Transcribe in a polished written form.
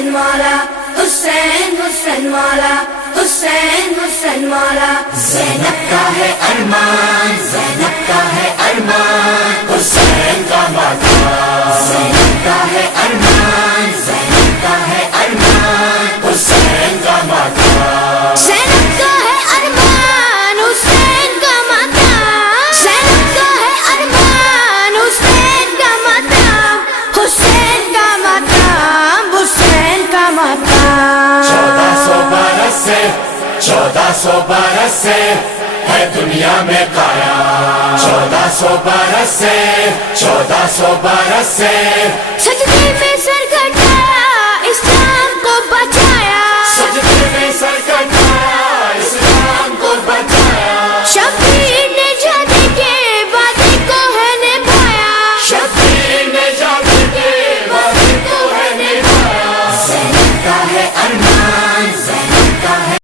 حسین والا، حسین حسین والا، حسین حسین والا. زینب کا ہے ارمان، زینب کا ہے ارمان، حسین کا ماتم. زینب کا ہے ارمان، زینب کا ہے ارمان، حسین کا ماتم. زینب کا ہے ارمان، حسین کا ماتم. زینب کا ہے ارمان، حسین کا ماتم. حسین کا ماتم، حسین کا ماتم. 1412 سے 1412 سے ہے دنیا میں قائم. 1412 سے 1412 سے سجدے میں سر کٹایا، اسلام کو بچایا. سجدے میں سر کٹایا، اسلام کو بچایا. شبیر نے جانے کے وعدے کو ہے نبھایا. شبیر نے جانے کے وعدے کو ہے نبھایا. زینب کا ہے ارمان،